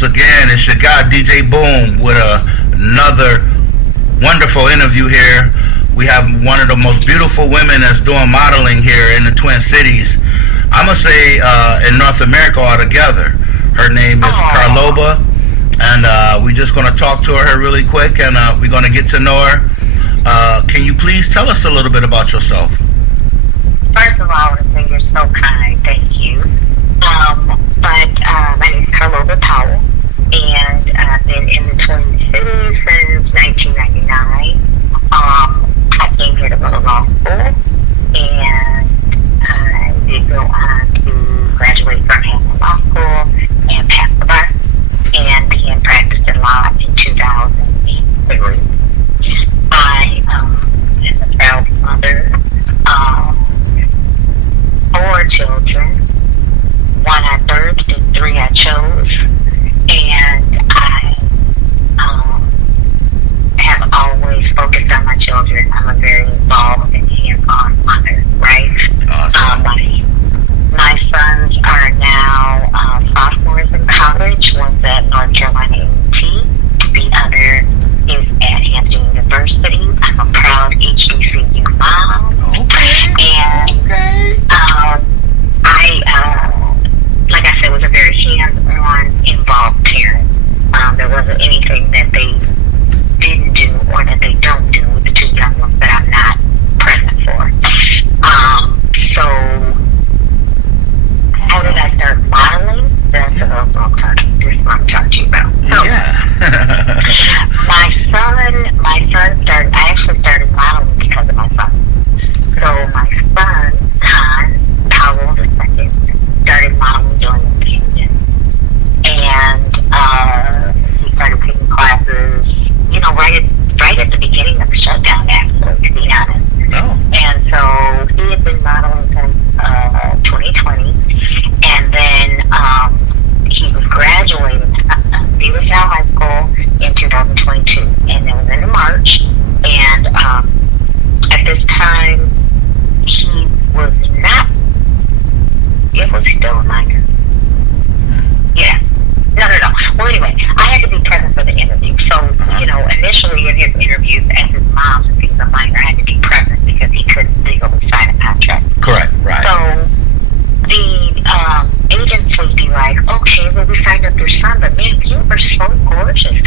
once again, it's your guy DJ Boom with another wonderful interview here. We have one of the most beautiful women that's doing modeling here in the Twin Cities. I'm going to say in North America altogether. Her name is Karlowba, and we're just going to talk to her really quick, and we're going to get to know her. Can you please tell us a little bit about yourself? First of all, I want to say you're so kind. Thank you. My name is Karlowba Powell, and I've been in the Twin Cities since 1999. I came here to go to law school, and I did go on to graduate from Hamilton Law School and pass the bar, and began practicing law in 2003. I am a proud mother of 4 children. 1 I birthed and 3 I chose, and I have always focused on my children. I'm a very involved and hands-on mother, right? Awesome. My sons are now sophomores in college. One's at North Carolina A&T. The other is at Hampton University. I'm a proud HBCU mom. And like I said, was a very hands-on, involved parent. There wasn't anything that they didn't do or that they don't do with the 2 young ones that I'm not present for. So how did I start modeling? That's what I'm talking to you about. So, my son started, I actually started modeling because of my son. So my son, Powell II, started modeling during the pandemic. And he started taking classes, right at the beginning of the shutdown, actually, to be honest. Oh. And so he had been modeling since 2020. And then he was graduating Beaver High School in 2022. And it was in March. And at this time, he was not, was he still a minor? Yeah. No. Well, anyway, I had to be present for the interview. So, initially in his interviews as his mom, since he was a minor, I had to be present because he couldn't legally sign a contract. Correct, right. So, the agents would be like, okay, well, we signed up your son, but man, you are so gorgeous.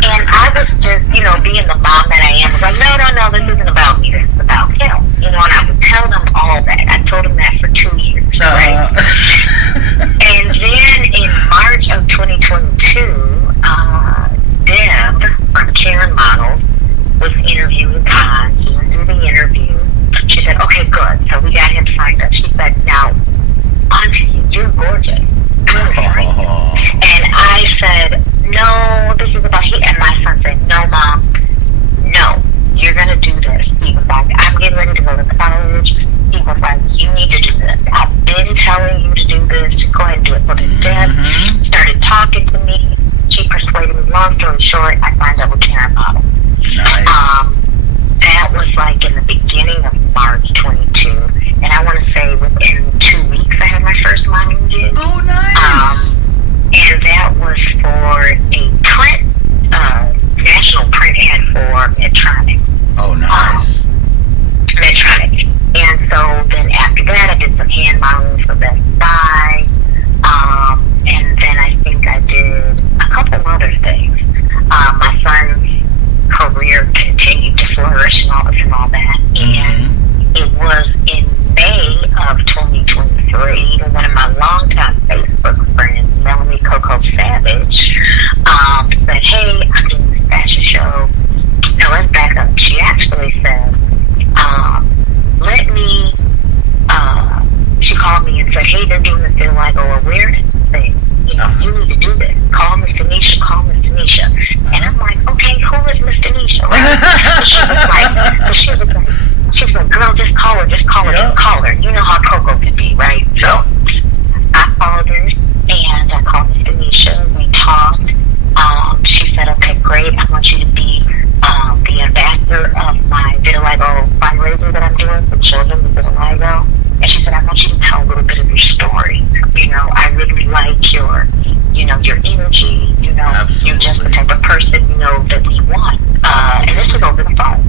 And I was just, being the mom that I am, was like, no, this isn't about me, this is about him. And I would tell them all that. I told him that for 2 years, right? And then in March of 2022, Deb from Karen Models was interviewing Khan. He went through the interview. She said, okay, good. So we got him signed up. She said, now, on to you. You're gorgeous. And I said, no, this is about him. And my son said, no, Mom, no, you're going to do this. He was like, I'm getting ready to go to college. He was like, you need to do this. I've been telling you to do this. Just go ahead and do it. So then Deb started talking to me. She persuaded me. Long story short, I signed up with Karen Model. Nice. That was like in the beginning of March 22. And I want to say within 2 weeks, I had my first modeling gig. Oh, nice. And that was for a national print ad for Medtronic. Oh, nice. Medtronic. And so then after that, I did some hand modeling for Best Buy. And then I think I did a couple other things. My son's career continued to flourish and all this and all that. And it was in May of 2023, one of my longtime Facebook friends, Melanie Coco Savage, said, hey, I'm doing this fashion show. Now let's back up. She actually said, she called me and said, hey, they're doing this vitiligo awareness thing. You need to do this. Call Miss Tanisha. And I'm like, okay, who is Miss Tanisha? Right? She was like, girl, just call her. You know how Coco can be, right? So I called her and I called Miss Tanisha. We talked. She said, okay, great. I want you to be the ambassador of my vitiligo fundraiser that I'm doing for children with vitiligo. And she said, I want you to tell a little bit of your story. I really we like your, your energy, you're just the type of person, that we want. And this was over the phone.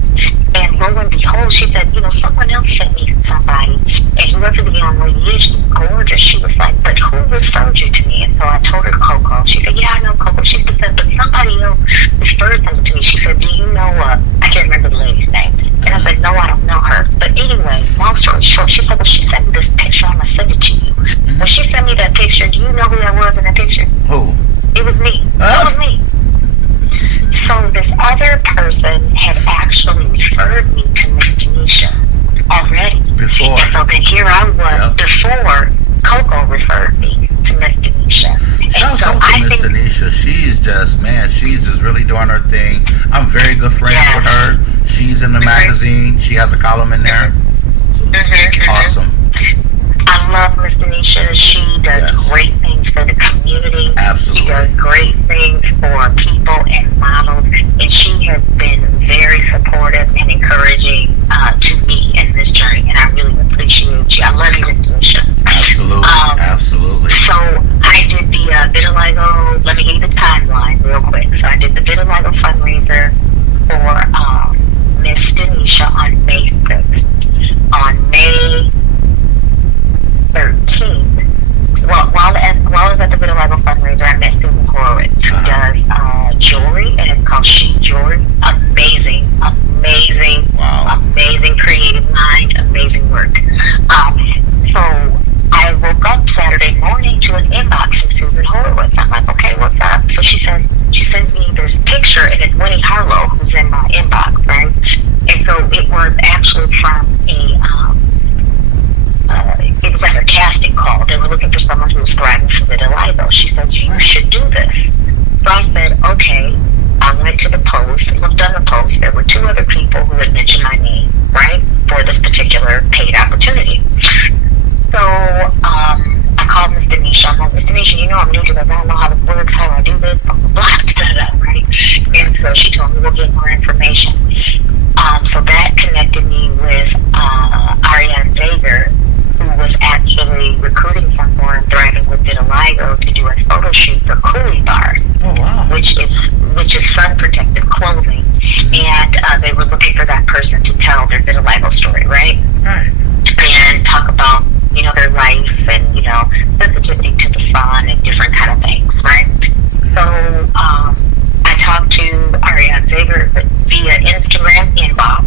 And lo and behold, she said, someone else sent me somebody, and whoever the young lady is, she's gorgeous. She was like, but who referred you to me? And so I told her Coco. She said, yeah, I know Coco. She said, but somebody else referred them to me. She said, do you know, I can't remember the lady's name. And I said, no, I don't know her. But anyway, long story short, she said, well, she sent me this picture. I'm going to send it to you. When she sent me that picture, do you know who that was in that picture? Who? It was me. It was me. So this other person had actually referred me to Miss Denisha already. Before. And so then here I was before Coco referred me to Miss Denisha. Shout out to Miss Denisha. She's just really doing her thing. I'm very good friends with her. She's in the magazine. She has a column in there. So, awesome. I love Miss Denisha. She does great things for the community. Absolutely. She does great things for people and models. And she has been very supportive and encouraging to me in this journey. And I really appreciate you. I love you, Miss Denisha. Absolutely. Absolutely. So I did the vitiligo. Let me give you the timeline real quick. So I did the vitiligo fundraiser for Miss Denisha on May 6th. On May 13th, while I was at the vitiligo fundraiser, I met Susan Horowitz, who does jewelry, and it's called She Jewelry. Amazing, amazing creative mind, amazing work. So I woke up Saturday morning to an inbox from Susan Horowitz. I'm like, okay, what's up? So she sent me this picture, and it's Winnie Harlow who's in my inbox, right? And so it was actually from it was like a casting call. They were looking for someone who was thriving for vitiligo. She said, you should do this. So I said, okay. I went to the post, looked on the post. There were 2 other people who had mentioned my name, right, for this particular paid opportunity. So I called Miss Denisha. I'm like, Miss Denisha, I'm new to this. I don't know how this works, how I do this, blah, blah, blah, right? And so she told me we'll get more information. So that connected me with Ariane Zager, who was actually recruiting someone thriving with vitiligo to do a photo shoot for Karlowba, which is sun protective clothing, and they were looking for that person to tell their vitiligo story, right? And talk about their life and sensitivity to the sun and different kind of things, right? So I talked to Ariane Zager via Instagram inbox,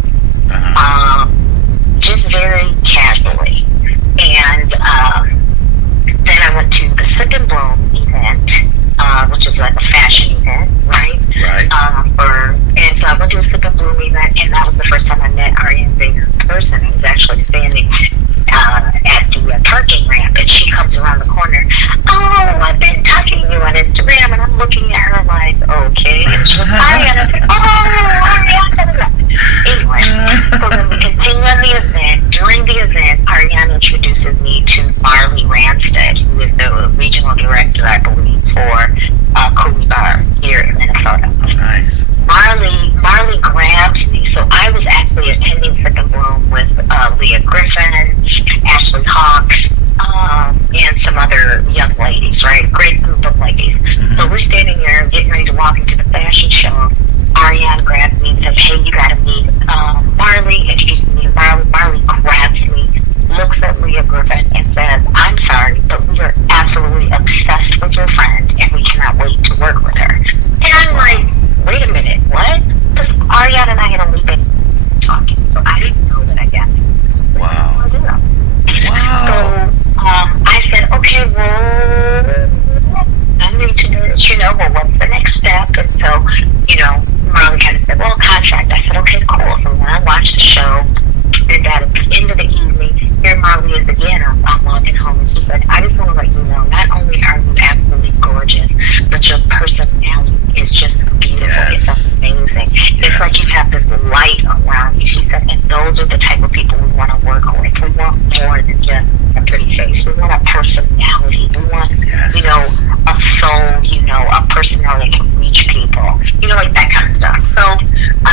just very casually. And then I went to the Sip and Bloom event, which is like a fashion event, right? And so I went to the Sip and Bloom event, and that was the first time I met Ariane Zager in person. I was actually standing at the parking ramp, and she comes around the corner. Oh, I've been talking to you on Instagram, and I'm looking at her like, okay. And she was, Ariane. I said, Ariane. Anyway, so then we continue on the event. During the event, Ariane introduces me to Marley Ramstead, who is the regional director, I believe, for Karlowba here in Minnesota. Nice. Marley grabs me. So I was actually attending Sip and Bloom with Leah Griffin, Ashley Hawks, and some other young ladies, right? Great group of ladies. So we're standing there getting ready to walk into the fashion show. Ariane grabs me and says, hey, you gotta meet Marley, introduces me to Marley. Marley grabs me, looks at Leah Griffin and says, I'm sorry, but we are absolutely obsessed with your friend and we cannot wait to work with her. And I'm like, wait a minute, what? Because Ariane and I had only been talking, so I didn't know that I got it. Wow. So I said, okay, well, I need to do this, well, what's the next step? And so, Marley kind of said, well, contract. I said, okay, cool. So when I watched the show, did that at the end of the evening, here Marley is again. I'm walking home, and she said, I just want to let you know, not only are you absolutely gorgeous, but your personality is just beautiful. It's amazing. It's like you have this light around you. She said, and those are the type of people we want to work with. We want more than just a pretty face. We want a personality. We want, a soul, a personality that can reach people. Like that kind of stuff. So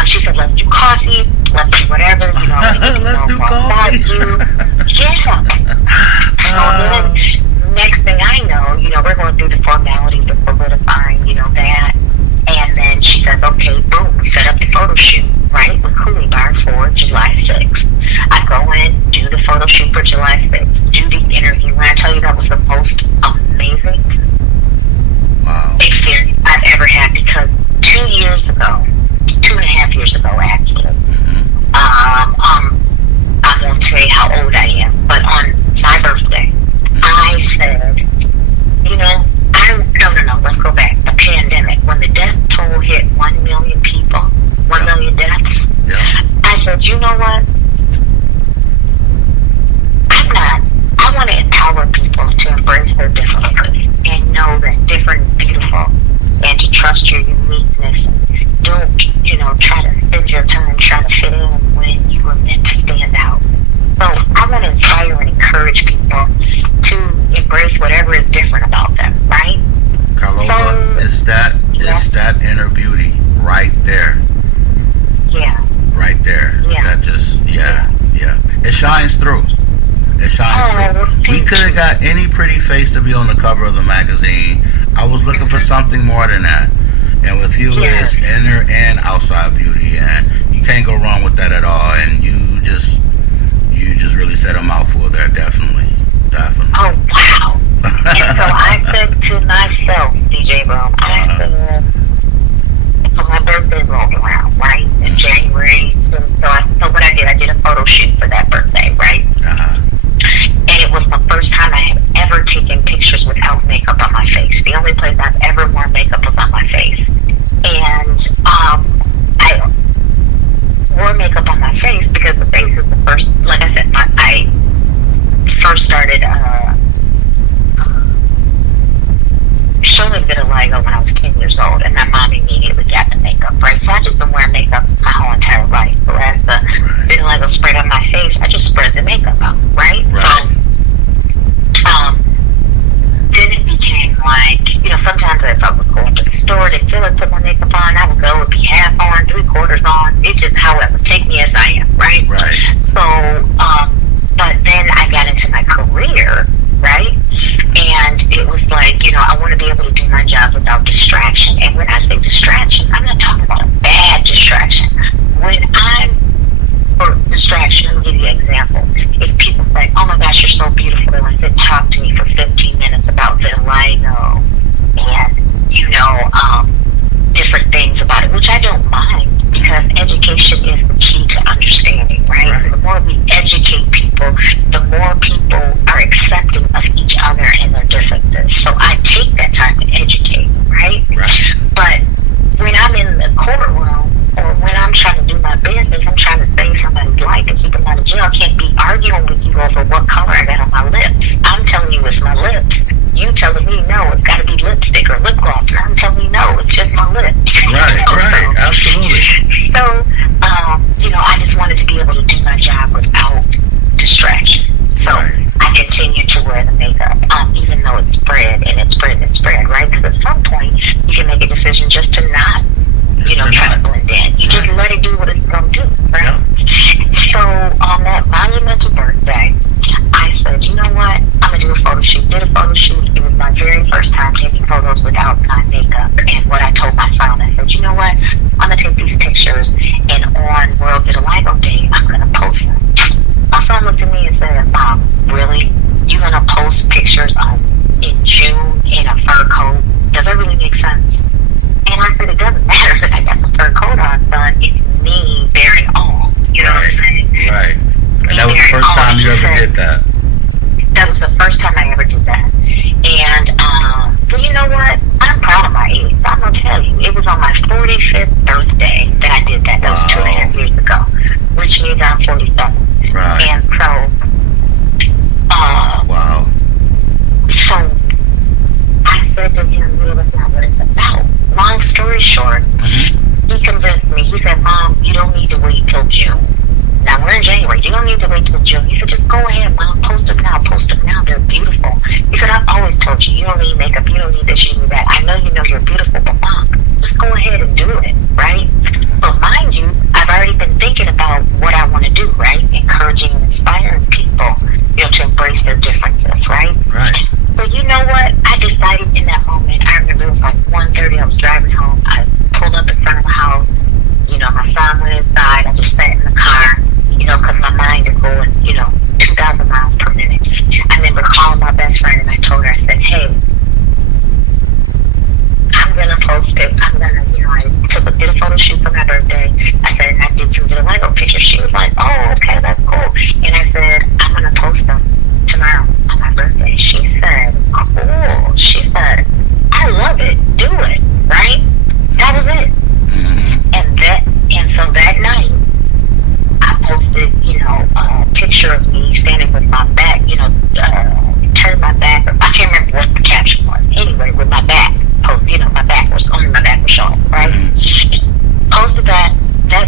she said, let's do coffee, let's do whatever, let's do coffee. Yeah. So then, next thing I know, we're photo shoot for July 6th. Do the interview. When I tell you that was the most amazing experience I've ever had, because 2.5 years ago actually, I won't say how old I am, but on my birthday, I said, no, let's go back. The pandemic, when the death toll hit 1 million people, 1 million deaths, I said, you know what? I want to empower people to embrace their differences and know that different is beautiful, and to trust your uniqueness. Don't, try to spend your time trying to fit in when you were meant to stand out. So I want to inspire and encourage people to embrace whatever is different about them, right? Karlowba, it's that inner beauty right there. Yeah. Right there. Yeah. That just, yeah. It shines through. We could have got any pretty face to be on the cover of the magazine. I was looking for something more than that. And with you, it's inner and outside beauty, and you can't go wrong with that at all. And you just really set a mouthful there, definitely. Oh, wow. And so I said to myself, DJ Boom, so my birthday rolled around, right, in January. So what I did a photo shoot for that birthday, right? And it was the first time I had ever taken pictures without makeup on my face. The only place I've ever worn makeup was on my face. And I wore makeup on my face because the face is the first, like I said, I first started showing vitiligo when I was 10 years old, and my mom immediately got the makeup, right? So I just been wearing makeup my whole entire life. So as the vitiligo spread on my face, I just spread the makeup out, right? So then it became like, sometimes if I was going to the store, they'd feel like put my makeup on, I would go, it'd be half on, 3/4 on, it just, however, take me as I am, right? So, but then I got into my career, right? And it was like, I want to be able to do my job without distraction. And when I say distraction, I'm not talking about a bad distraction. For distraction, let me give you an example. If people say, oh my gosh, you're so beautiful, they want to sit and talk to me for 15 minutes about vitiligo and, different things about it, which I don't mind, because education is the key to understanding, right? So the more we educate people, the more people are accepting of each other and their differences. So I take that time to educate, right? But when I'm in the courtroom, or when I'm trying to do my business, I'm trying to save somebody's life and keep them out of jail, I can't be arguing with you over what color I got on my lips. I'm telling you it's my lips. You telling me no, it's got to be lipstick or lip gloss. And I'm telling you no, it's just my lips. Right, absolutely. So, I just wanted to be able to do my job without distraction. So I continue to wear the makeup, even though it's spread, right? Because at some point, you can make a decision just to not, try to blend in. You just let it do what it's going to do, right? So on that monumental birthday, I said, you know what? I'm going to do a photo shoot. Did a photo shoot. It was my very first time taking photos without my makeup. And what I told my son, I said, you know what? I'm going to take these pictures, and on World Vitiligo Day, I'm going to post them. My son looked at me and said, Mom, really? You going to post pictures in June in a fur coat? Does that really make sense? And I said, it doesn't matter that I got the fur coat on, son. It's me bearing all. You know what I'm saying? Right. And that was the first time you ever did that? That was the first time I ever did that. And, well, you know what? I'm proud of my age. I'm going to tell you, it was on my 45th birthday that I did that. That was 2.5 years ago, which means I'm 47. Right. And so, so I said to him, well, that's not what it's about. Long story short, he convinced me. He said, Mom, you don't need to wait till June. Now, we're in January. You don't need to wait till June. He said, just go ahead, Mom. Post them now. Post them now. They're beautiful. He said, I've always told you, you don't need makeup. You don't need this. You don't need that. I know you know you're beautiful, but Mom, just go ahead and do it, right? But mind you, I've already been thinking about what I want to do, right? Encouraging and inspiring people, to embrace their differences, right? Right. So you know what? I decided in that moment, I remember it was like 1:30, I was driving home. I pulled up in front of the house. My son went inside. I just sat in the car, because my mind is going, 2000 gonna, I did a photo shoot for my birthday. I said, and I did some vitiligo pictures. She was like, oh, okay, that's cool. And I said, I'm gonna post them tomorrow on my birthday. She said, cool. She said, I love it. Do it. Right? That was it. And so that night, I posted, a picture of me standing with my back, turned my back. I can't remember what the caption was. Anyway, with my back, my back was showing, right? Posted that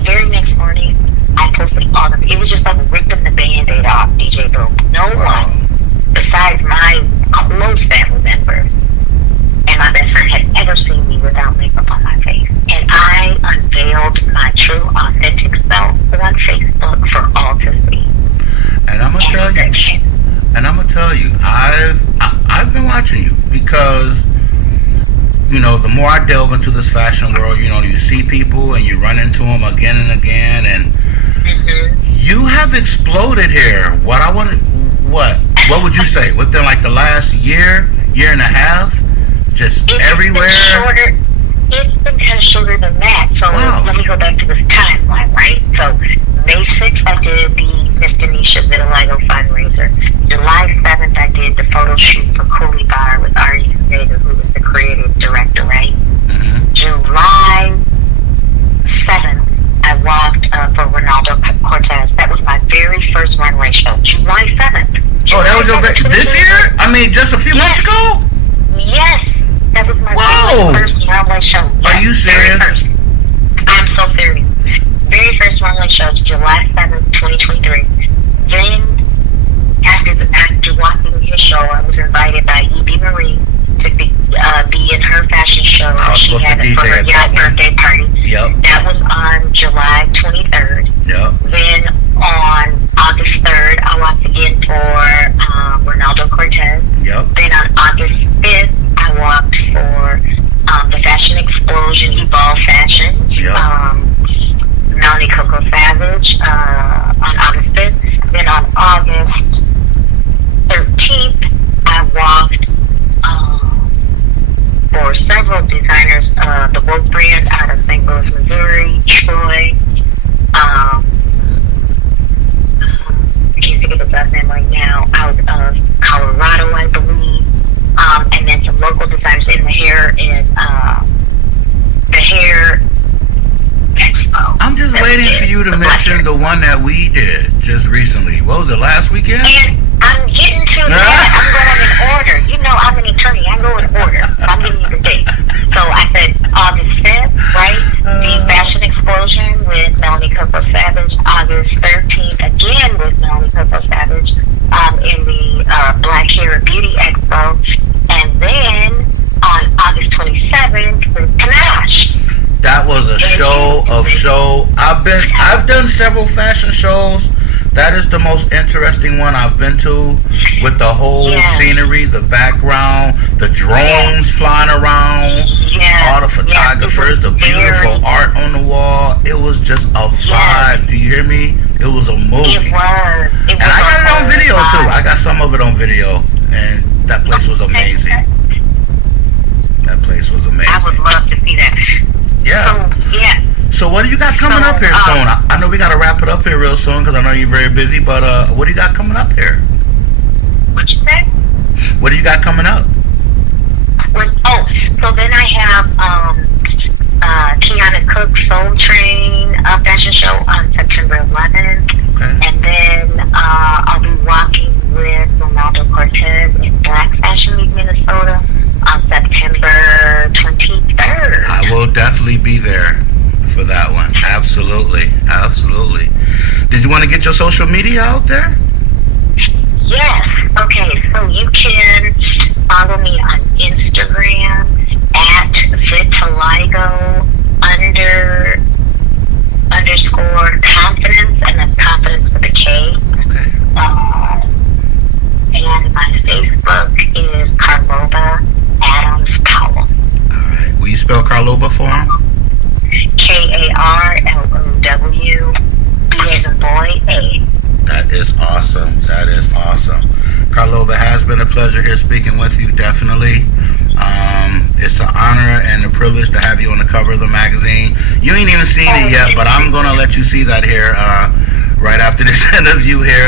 very next morning. I posted all of it. It was just like ripping the Band-Aid off, DJ Boom. No one besides my close family members and my best friend had ever seen me without makeup on my face. And I unveiled my true, authentic self on Facebook for all to see. And I'm gonna tell you, I've been watching you because the more I delve into this fashion world, you see people and you run into them again and again, and you have exploded here. What would you say within like the last year and a half? Just everywhere. It's been kind of shorter than that. So let me go back to this timeline, right? So May 6th, I did the Miss Denisha Vitiligo fundraiser. July 7th, I did the photo shoot for Coolie Bar with Ari Vega, who was the creative director, right? July 7th, I walked for Ronaldo Cortez. That was my very first runway show. July 7th. That was your this year? I mean, just a few months ago? Yes. That was my very first runway show. Yes, are you serious? I'm so serious. Very first runway show, July 7th, 2023. Then, after watching his show, I was invited by E.B. Marie to be in her fashion show she had for her birthday party. Yep. That was on July 23rd. Yep. Then on August 3rd, I walked again for Ronaldo Cortez. Yep. Then on August 5th, I walked for the Fashion Explosion Evolve Fashions. Yep. Melanie Coco Savage on August 5th. Then on August 13th, I walked for several designers, the Woke brand out of St. Louis, Missouri, Troy. I can't think of his last name right now. Out of Colorado, I believe. And then some local designers in the hair expo. I'm just waiting for you to mention the one that we did just recently. What was it, last weekend? And I'm getting to that. I'm going in order. I'm an attorney. I go in order. So I'm giving you the date. So I said August 5th, right? The Fashion Explosion with Melanie Coco Savage. August 13th, again with Melanie Coco Savage in the Black Hair Beauty Expo. And then on August 27th with Panache. That was a show. I've done several fashion shows. That is the most interesting one I've been to, with the whole scenery, the background, the drones flying around, all the photographers, the beautiful art on the wall. It was just a vibe. Do you hear me? It was a movie. It was. And I got it on video too. I got some of it on video, and that place was amazing. That place was amazing. I would love to see that. Yeah. So what do you got coming up here soon? I know we got to wrap it up here real soon because I know you're very busy, but what do you got coming up here? What you said? What do you got coming up? So then I have Kiana Cook's Soul Train fashion show on September 11th. Okay. And then I'll be walking with Ronaldo Cortez in Black Fashion Week, Minnesota on September 23rd. I will definitely be there for that one. Absolutely. Did you want to get your social media out there? Yes. Okay, so you can follow me on Instagram at vitiligo _ confidence, and that's confidence with a K. Okay. And my Facebook is Karlowba Adams Powell. All right. Will you spell Karlowba for him? Karlowb as in boy, A. That is awesome. Karlowba, has been a pleasure here speaking with you, definitely. It's an honor and a privilege to have you on the cover of the magazine. You ain't even seen it yet, but I'm going to let you see that here right after this interview here.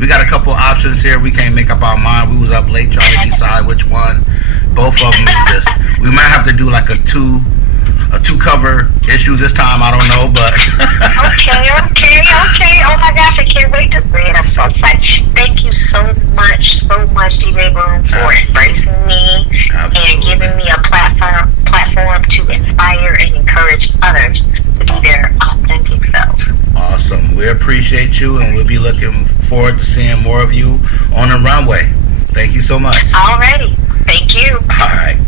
We got a couple options here. We can't make up our mind. We was up late trying to decide which one. Both of them is just, we might have to do like a two cover issue this time. I don't know, but okay. Oh my gosh, I can't wait to see it. I'm so excited. Thank you so much, DJ Boom, for embracing me and giving me a platform to inspire and encourage others to be their authentic selves. Awesome. We appreciate you, and we'll be looking forward to seeing more of you on the runway. Thank you so much. Alrighty. Thank you. All right.